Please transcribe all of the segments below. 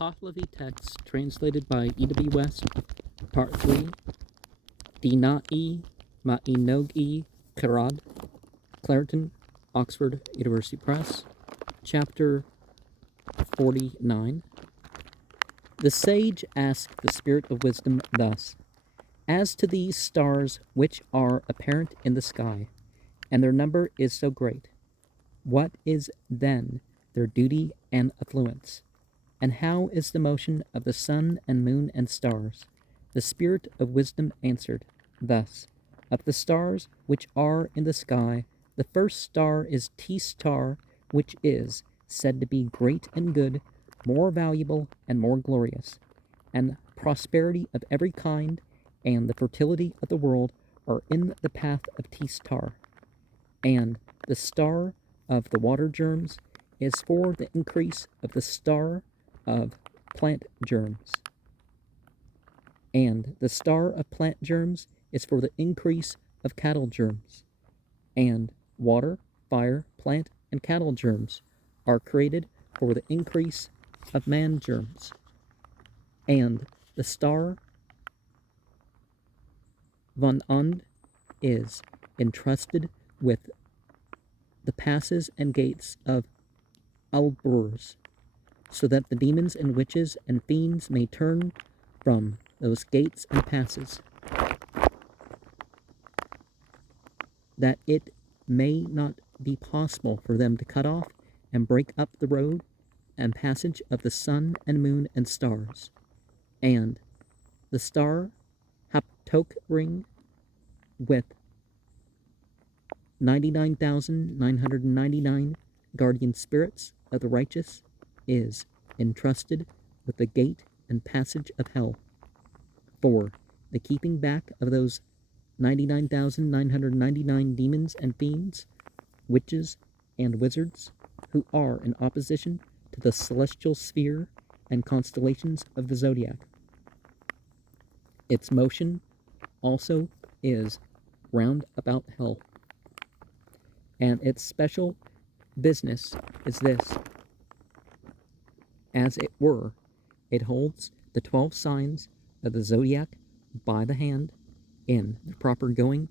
Pahlavi text translated by E.W. West, Part 3, Dinai Mainogi Khirad, Clareton, Oxford University Press, Chapter 49. The sage asked the Spirit of Wisdom thus, As to these stars which are apparent in the sky, and their number is so great, what is then their duty and affluence? And how is the motion of the sun and moon and stars? The Spirit of Wisdom answered thus, Of the stars which are in the sky, the first star is T-star, which is said to be great and good, more valuable and more glorious, and prosperity of every kind and the fertility of the world are in the path of T-star. And the star of the water germs is for the increase of the star of plant germs. And the star of plant germs is for the increase of cattle germs. And water, fire, plant, and cattle germs are created for the increase of man germs. And the star von Und is entrusted with the passes and gates of Albrurs, so that the demons and witches and fiends may turn from those gates and passes, that it may not be possible for them to cut off and break up the road and passage of the sun and moon and stars. And the star Haptok ring with 99,999 guardian spirits of the righteous is entrusted with the gate and passage of hell, for the keeping back of those 99,999 demons and fiends, witches and wizards, who are in opposition to the celestial sphere and constellations of the zodiac. Its motion also is round about hell, and its special business is this. As it were, it holds the 12 signs of the zodiac by the hand in the proper going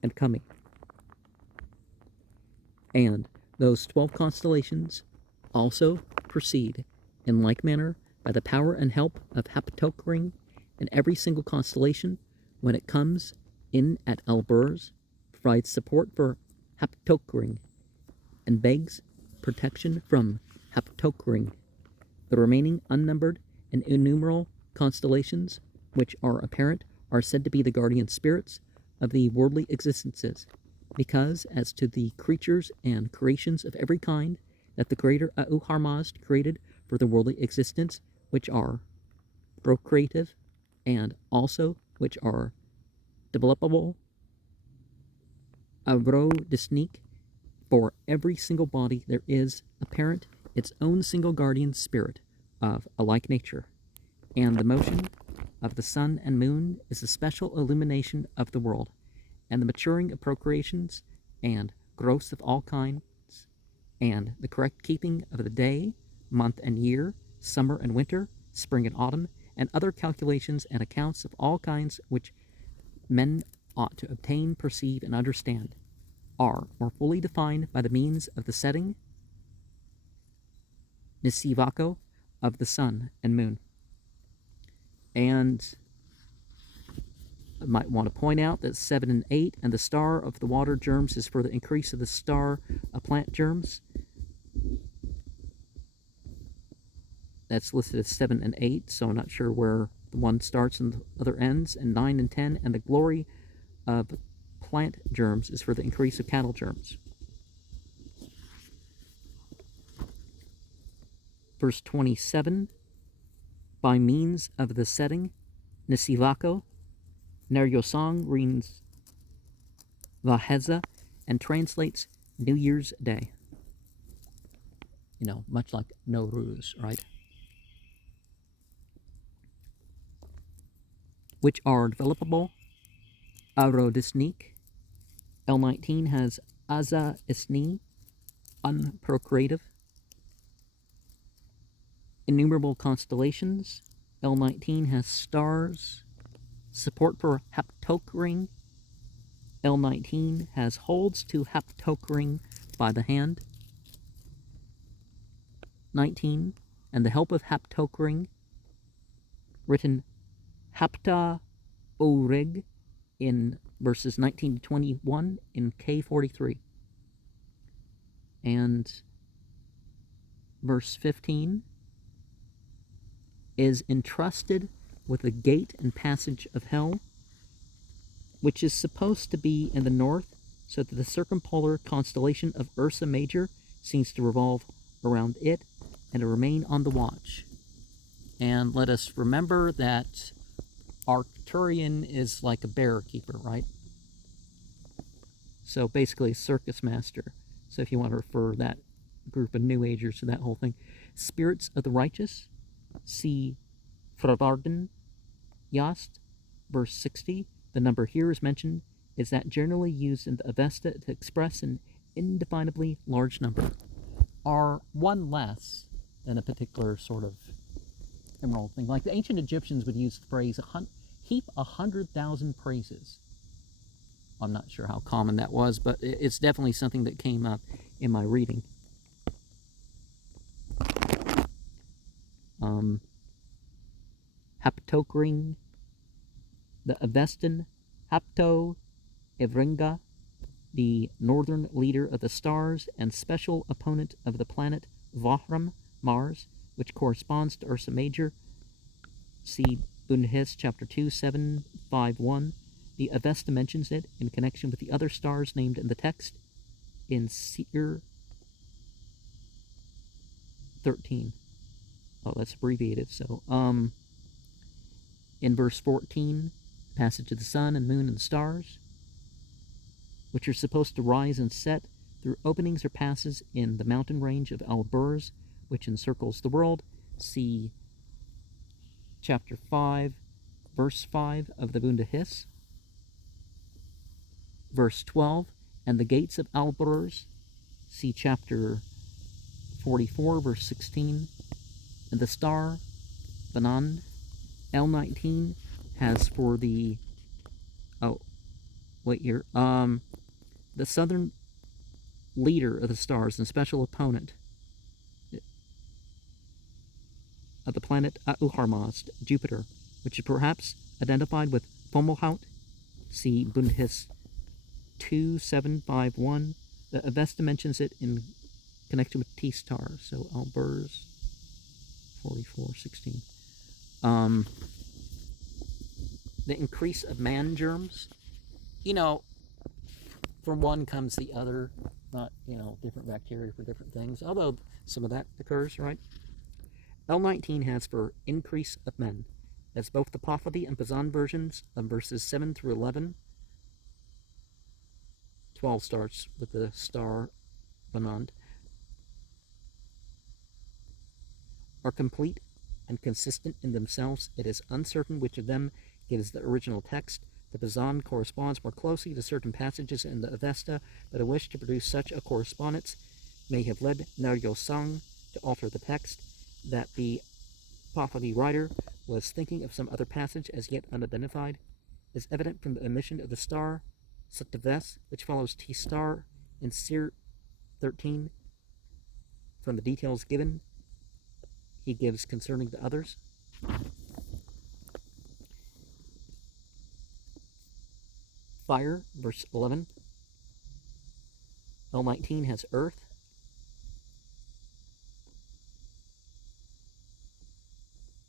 and coming. And those 12 constellations also proceed in like manner by the power and help of Haptok ring, and every single constellation, when it comes in at Albrurs, provides support for Haptok ring and begs protection from Haptok ring. The remaining unnumbered and innumerable constellations which are apparent are said to be the guardian spirits of the worldly existences, because as to the creatures and creations of every kind that the Creator Ahura created for the worldly existence, which are procreative and also which are developable, aphrodisiac, for every single body there is apparent its own single guardian spirit of a like nature, and the motion of the sun and moon is the special illumination of the world, and the maturing of procreations and growths of all kinds, and the correct keeping of the day, month, and year, summer and winter, spring and autumn, and other calculations and accounts of all kinds which men ought to obtain, perceive, and understand, are more fully defined by the means of the setting, Nisivako, of the sun and moon. And I might want to point out that 7 and 8, and the star of the water germs is for the increase of the star of plant germs. That's listed as 7 and 8, so I'm not sure where the one starts and the other ends. And 9 and 10, and the glory of plant germs is for the increase of cattle germs. Verse 27, by means of the setting, Nisivako, Neryosong reads Vaheza and translates New Year's Day. You know, much like Nowruz, right? Which are developable, aphrodisiac. L19 has Aza Isni, unprocreative. Innumerable constellations. L19 has stars. Support for haptokering. L19 has holds to haptokering by the hand. 19, and the help of haptokering, written hapta orig in verses 19 to 21 in K43. And verse 15 is entrusted with the gate and passage of hell, which is supposed to be in the north, so that the circumpolar constellation of Ursa Major seems to revolve around it and to remain on the watch. And let us remember that Arcturian is like a bear keeper, right? So basically a circus master. So if you want to refer that group of New Agers to that whole thing. Spirits of the righteous, see Fravarden Yast, verse 60. The number here is mentioned is that generally used in the Avesta to express an indefinably large number, are one less than a particular sort of emerald thing. Like the ancient Egyptians would use the phrase, heap 100,000 praises. I'm not sure how common that was, but it's definitely something that came up in my reading. Haptokring, the Avestan, Hapto Evringa, the northern leader of the stars and special opponent of the planet Vahram, Mars, which corresponds to Ursa Major. See Bundhis, chapter 2, 751. The Avesta mentions it in connection with the other stars named in the text in Seer 13. Oh, that's abbreviated. So, in verse 14, passage of the sun and moon and stars, which are supposed to rise and set through openings or passes in the mountain range of Alborz, which encircles the world. See chapter 5, verse 5 of the Bundahis. Verse 12, and the gates of Alborz. See chapter 44, verse 16. And the star, Banand, L19 has for the, the southern leader of the stars and special opponent of the planet Auharmast, Jupiter, which is perhaps identified with Fomalhaut. See Bundhis 2751. The Avesta mentions it in connection with T-star, so Alborz 44:16. The increase of man germs, from one comes the other, not, different bacteria for different things, although some of that occurs, right? L19 has for increase of men, as both the Pahlavi and Bazan versions of verses 7 through 11. 12 starts with the star Banand, are complete and consistent in themselves. It is uncertain which of them gives the original text. The Bazan corresponds more closely to certain passages in the Avesta, but a wish to produce such a correspondence may have led Naryo Sang to alter the text. That the Pahlavi writer was thinking of some other passage as yet unidentified is evident from the omission of the star Satyaves, which follows T star in Seer 13. From the details given, he gives concerning the others. Fire, verse 11. L19 has earth.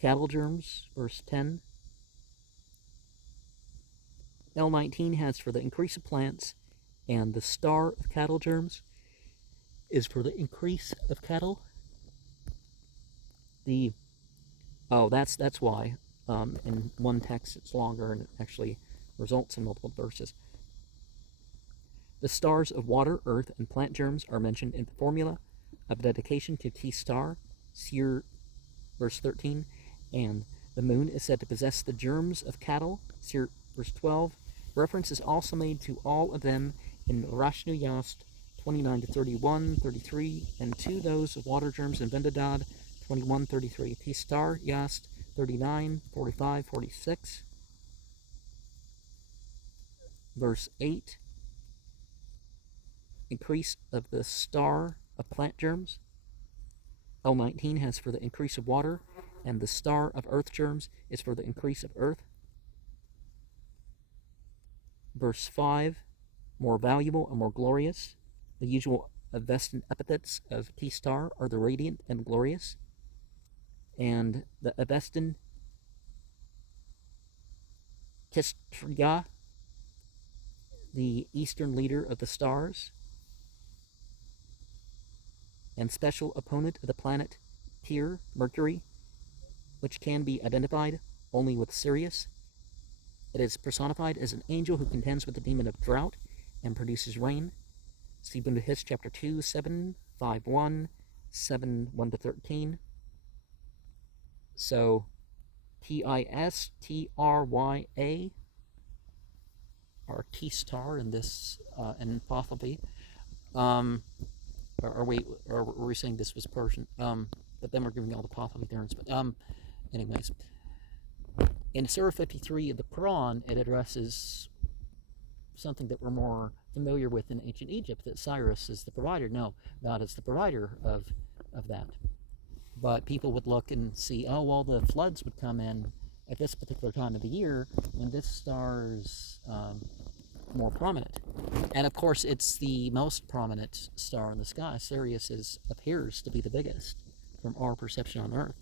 Cattle germs, verse 10. L19 has for the increase of plants, and the star of cattle germs is for the increase of cattle. That's why in one text it's longer and it actually results in multiple verses. The stars of water, earth, and plant germs are mentioned in the formula of dedication to T star, Seer, verse 13, and the moon is said to possess the germs of cattle, Seer, verse 12. Reference is also made to all of them in Rashnuyast 29 to 31, 33, and to those of water germs in Vendadad 21, 33. T star, Yast, 39, 45, 46. Verse 8. Increase of the star of plant germs. L19 has for the increase of water, and the star of earth germs is for the increase of earth. Verse 5. More valuable and more glorious. The usual Avestan epithets of T star are the radiant and glorious. And the Avestan Tistriga, the eastern leader of the stars, and special opponent of the planet Tyr, Mercury, which can be identified only with Sirius. It is personified as an angel who contends with the demon of drought and produces rain. See His chapter 2, 7, 5, 1, 7, 1 to 13. So, T-I-S-T-R-Y-A, or T-star in this, in Pahlavi. Or were we saying this was Persian? But then we're giving all the Pahlavi terms. But, anyways. In Surah 53 of the Quran, it addresses something that we're more familiar with in ancient Egypt, that Cyrus is the provider. No, God is the provider of that. But people would look and see, oh, well, the floods would come in at this particular time of the year when this star's more prominent. And of course, it's the most prominent star in the sky. Sirius appears to be the biggest from our perception on Earth.